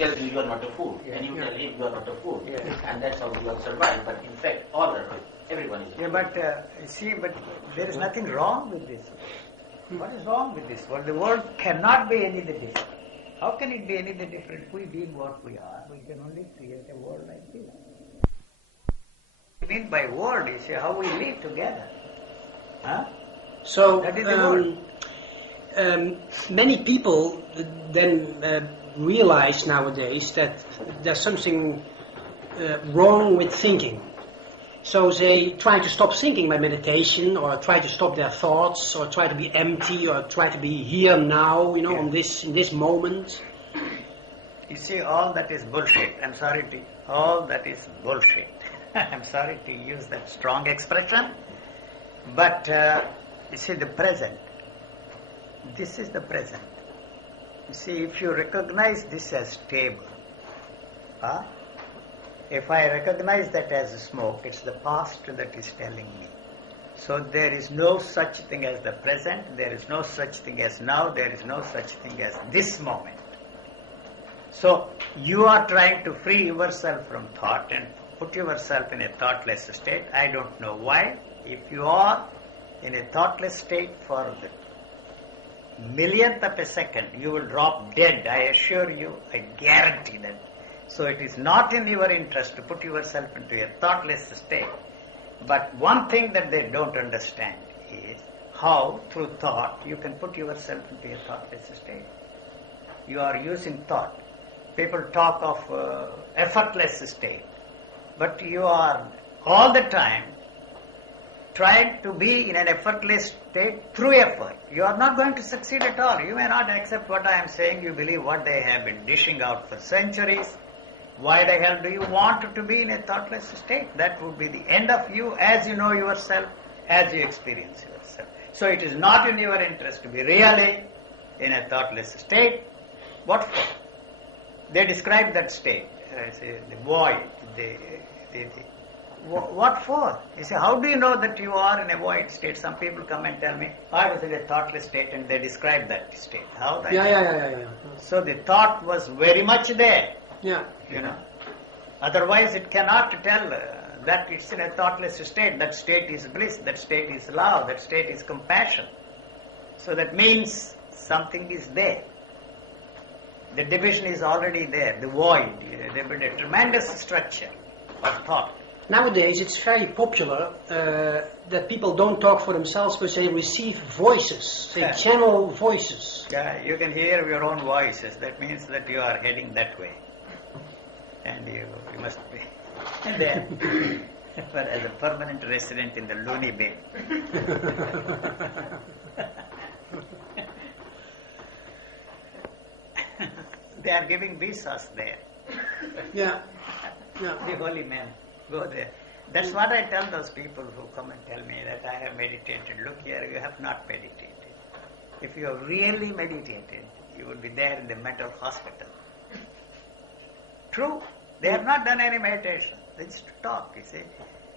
tells you are not a fool, and you tell him you are not a fool, and that's how you all survive. But in fact, all are right. Everyone is. Yeah, but but there is nothing wrong with this. What is wrong with this world? The world cannot be anything different. How can it be anything different? We being what we are, we can only create a world like this. What I mean by world is how we live together. Huh? So that is the world. Many people then realize nowadays that there's something wrong with thinking. So they try to stop thinking by meditation, or try to stop their thoughts, or try to be empty, or try to be here now, in this moment. You see, all that is bullshit. All that is bullshit. I'm sorry to use that strong expression, but you see, the present. This is the present. You see, if you recognize this as stable, if I recognize that as smoke, it's the past that is telling me. So there is no such thing as the present, there is no such thing as now, there is no such thing as this moment. So you are trying to free yourself from thought and put yourself in a thoughtless state. I don't know why. If you are in a thoughtless state for the millionth of a second, you will drop dead. I assure you, I guarantee that. So it is not in your interest to put yourself into a thoughtless state. But one thing that they don't understand is how, through thought, you can put yourself into a thoughtless state. You are using thought. People talk of effortless state. But you are all the time trying to be in an effortless state through effort. You are not going to succeed at all. You may not accept what I am saying. You believe what they have been dishing out for centuries. Why the hell do you want to be in a thoughtless state? That would be the end of you as you know yourself, as you experience yourself. So it is not in your interest to be really in a thoughtless state. What for? They describe that state as the void. What for? You say, how do you know that you are in a void state? Some people come and tell me, I was in a thoughtless state, and they describe that state. How that? Yeah. So the thought was very much there. Yeah. You know. Otherwise, it cannot tell that it's in a thoughtless state. That state is bliss. That state is love. That state is compassion. So that means something is there. The division is already there. The void. There will be a tremendous structure of thought. Nowadays, it's very popular that people don't talk for themselves, but they receive voices. They channel voices. Yeah, you can hear your own voices. That means that you are heading that way. And you must be there. But as a permanent resident in the loony bin. They are giving visas there. Yeah. The holy men go there. That's what I tell those people who come and tell me that I have meditated. Look here, you have not meditated. If you have really meditated, you will be there in the mental hospital. True. They have not done any meditation. They just talk, you see.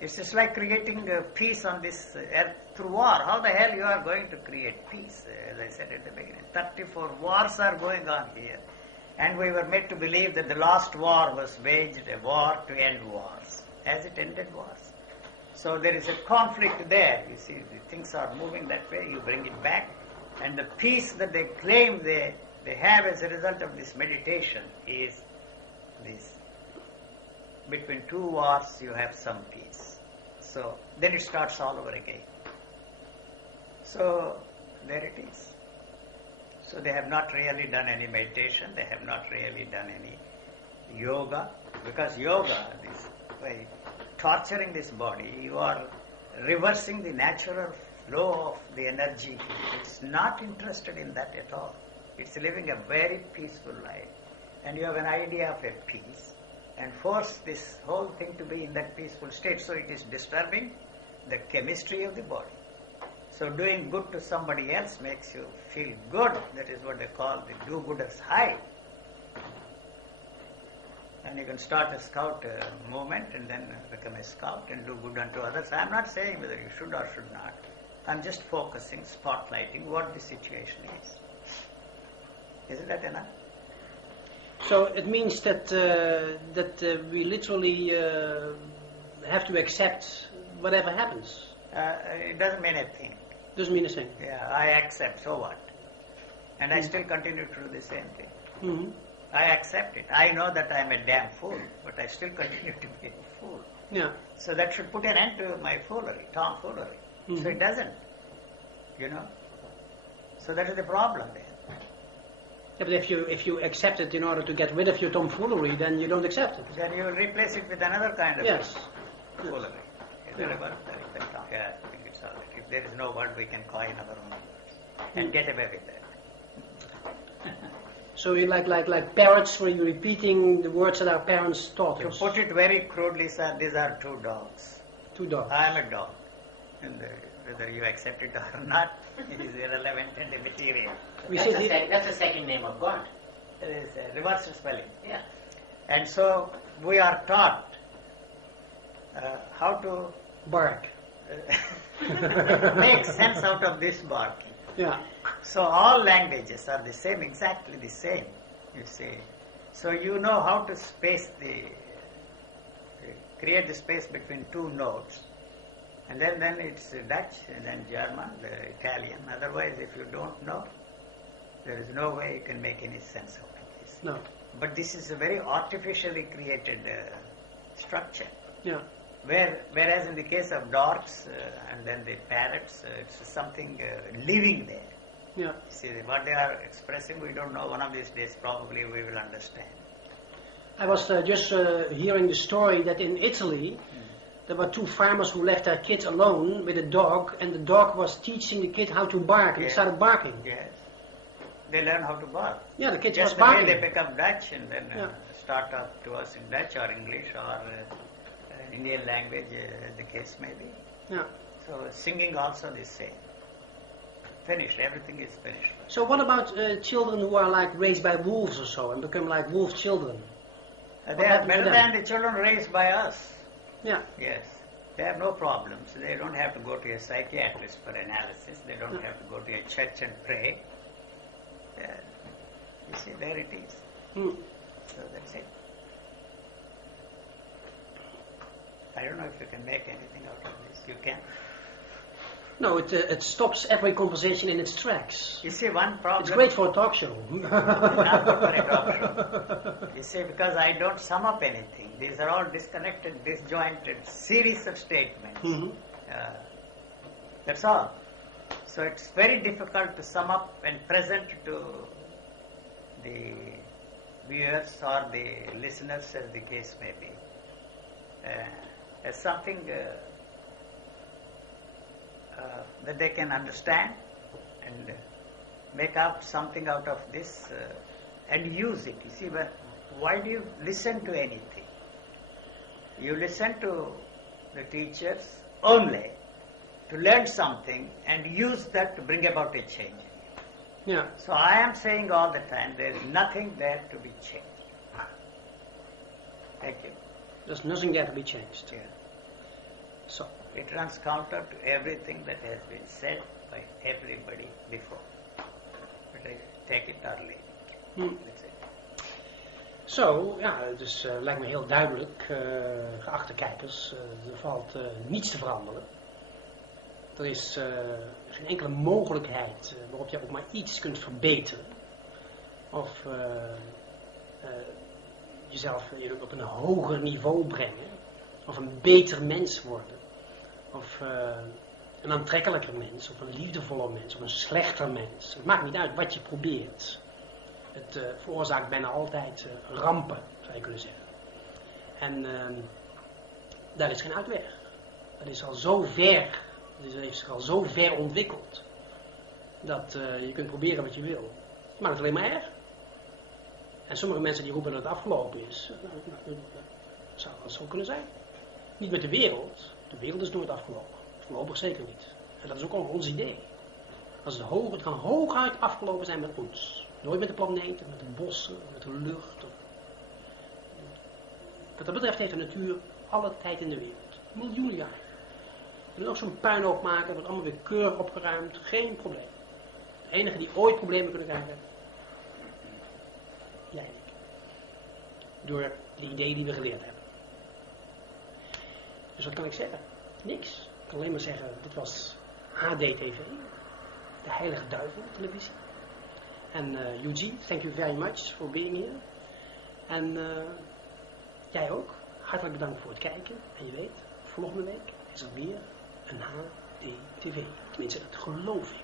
It's just like creating peace on this earth through war. How the hell you are going to create peace? As I said at the beginning, 34 wars are going on here. And we were made to believe that the last war was waged a war to end wars. Has it ended wars? So there is a conflict there. You see, the things are moving that way. You bring it back. And the peace that they claim they have as a result of this meditation is this. Between two wars, you have some peace. So then it starts all over again. So there it is. So they have not really done any meditation. They have not really done any yoga. Because yoga, by torturing this body, you are reversing the natural flow of the energy. It's not interested in that at all. It's living a very peaceful life. And you have an idea of a peace. And force this whole thing to be in that peaceful state. So it is disturbing the chemistry of the body. So doing good to somebody else makes you feel good. That is what they call the do-gooders high. And you can start a scout movement and then become a scout and do good unto others. I am not saying whether you should or should not. I am just focusing, spotlighting what the situation is. Isn't that enough? So it means that we literally have to accept whatever happens. It doesn't mean a thing. Doesn't mean a thing. Yeah, I accept, so what? And I still continue to do the same thing. Mm-hmm. I accept it. I know that I am a damn fool, but I still continue to be a fool. Yeah. So that should put an end to my foolery, tomfoolery. Mm-hmm. So it doesn't, you know. So that is the problem there. Yeah, but if you accept it in order to get rid of your tomfoolery, then you don't accept it. Then you will replace it with another kind of Yes. foolery. Is Yeah. that a word? Yeah, I think it's all right. If there is no word, we can coin our own words and get away with that. So you like parrots, where you're repeating the words that our parents taught To us. put it very crudely, sir, these are two dogs. Two dogs. I am a dog. And whether you accept it or not, it is irrelevant and immaterial. That's the second name of God. It is a reversed spelling. Yeah. And so we are taught how to Bark. make sense out of this barking. Yeah. So all languages are the same, exactly the same, you see. So you know how to create the space between two notes. And then it's Dutch, and then German, the Italian. Otherwise, if you don't know, there is no way you can make any sense out of this. No. But this is a very artificially created structure. Yeah. Whereas in the case of dogs and then the parrots, it's something living there. Yeah. See, what they are expressing, we don't know. One of these days, probably we will understand. I was just hearing the story that in Italy, there were two farmers who left their kids alone with a dog, and the dog was teaching the kid how to bark, and it started barking. Yes. They learn how to bark. Yeah, the kid Just was the way barking. they pick up Dutch and then Yeah. start up to us in Dutch or English or Indian language, the case may be. Yeah. So singing also the same. Finished. Everything is finished. So what about children who are like raised by wolves or so and become like wolf children? They What are happens to better them? than the children raised by us. Yeah. Yes. They have no problems. They don't have to go to a psychiatrist for analysis. They don't have to go to a church and pray. You see, there it is. So that's it. I don't know if you can make anything out of this. You can. No, it stops every conversation in its tracks. You see, one problem. It's great for a talk show. Not good for a talk show. You see, because I don't sum up anything. These are all disconnected, disjointed series of statements. Mhm. That's all. So it's very difficult to sum up and present to the viewers or the listeners, as the case may be, as something that they can understand and make out something out of this and use it. You see, why do you listen to anything? You listen to the teachers only to learn something and use that to bring about a change. Yeah. So I am saying all the time, there is nothing there to be changed. Thank you. There's nothing there to be changed. Yeah. So. It runs counter to everything that has been said by everybody before. But I take it or leave it. That's it. Zo, ja, dus lijkt me heel duidelijk, geachte kijkers, er valt niets te veranderen. Er is geen enkele mogelijkheid waarop je ook maar iets kunt verbeteren. Of jezelf op een hoger niveau brengen. Of een beter mens worden. Of een aantrekkelijker mens. Of een liefdevoller mens. Of een slechter mens. Het maakt niet uit wat je probeert. Het veroorzaakt bijna altijd rampen, zou je kunnen zeggen. En daar is geen uitweg. Dat is al zo ver. Het heeft zich al zo ver ontwikkeld. Dat je kunt proberen wat je wil. Het maakt het alleen maar erg. En sommige mensen die roepen dat het afgelopen is. Zou dat zo kunnen zijn. Niet met de wereld. De wereld is nooit afgelopen. Voorlopig zeker niet. En dat is ook al ons idee. Het kan hooguit afgelopen zijn met ons. Nooit met de planeten, met de bossen, met de lucht. Wat dat betreft heeft de natuur alle tijd in de wereld. Miljoenen jaar. Je kunt ook zo'n puinhoop maken, wordt allemaal weer keurig opgeruimd. Geen probleem. De enige die ooit problemen kunnen krijgen, jij en ik. door de ideeën die we geleerd hebben. Dus wat kan ik zeggen? Niks. Ik kan alleen maar zeggen, dit was HDTV, de heilige duivel televisie. En Eugene, thank you very much for being here. En jij ook. Hartelijk bedankt voor het kijken. En je weet, volgende week is er weer een HDTV. Tenminste, dat geloof ik.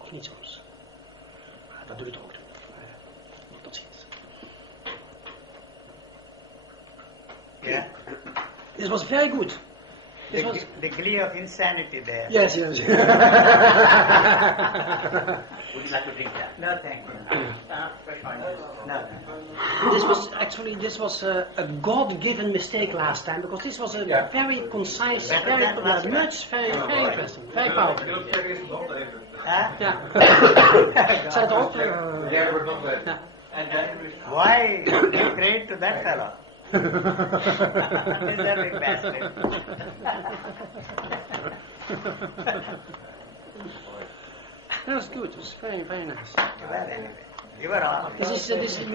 Of niet soms. Maar dat doe ik ook. Tot ziens. Yeah. This was very good. The glee of insanity there. Yes, yes. Would you like to drink that? No, thank you. No. This was a God-given mistake last time, because this was a very concise, very interesting, very powerful. Huh? Yeah. Zet het op. Why you prayed to that fellow? Deserving bastard. That was good. It was very, very nice. Well, anyway, you were all. You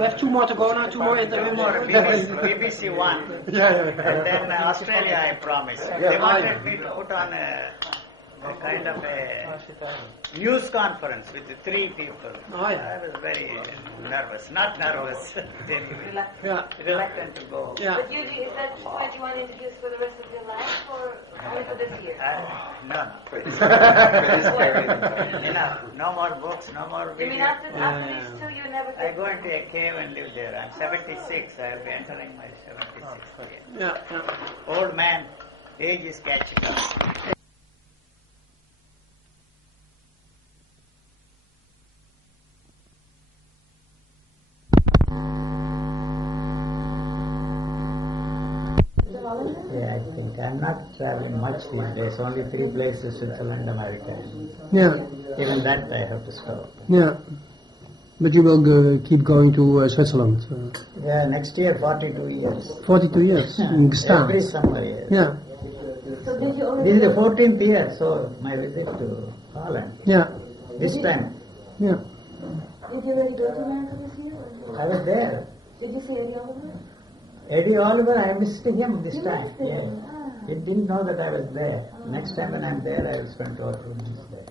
have 2 more to go now. 2 more. BBC One. And then Australia, I promise. They wanted me to put on a kind of a news conference with the 3 people. Oh, yeah. I was very nervous. Not nervous. Reluctant to go. Yeah. But is that 21 interviews for the rest of your life or only for this year? No. Enough. No more books, no more You mean videos. after these 2 you never I go into a cave and live there. I'm 76. I'll be entering my 76th year. Yeah. Old man, age is catching up. Yeah, I think I'm not traveling much these days. Only 3 places, Switzerland, America. Yeah. Even that I have to stop. Yeah. But you will keep going to Switzerland. Yeah, next year 42 years. 42 years. Every summer, yes. Yeah. So did you already This is the 14th year, so my visit to Holland. Yeah. This time. Yeah. Did you already go to America this year? I was there. Did you see Eddie Oliver? Eddie Oliver, I visited him this time. visited him? Yeah. He didn't know that I was there. Next time when I'm there, I will spend 2 or 3 months there.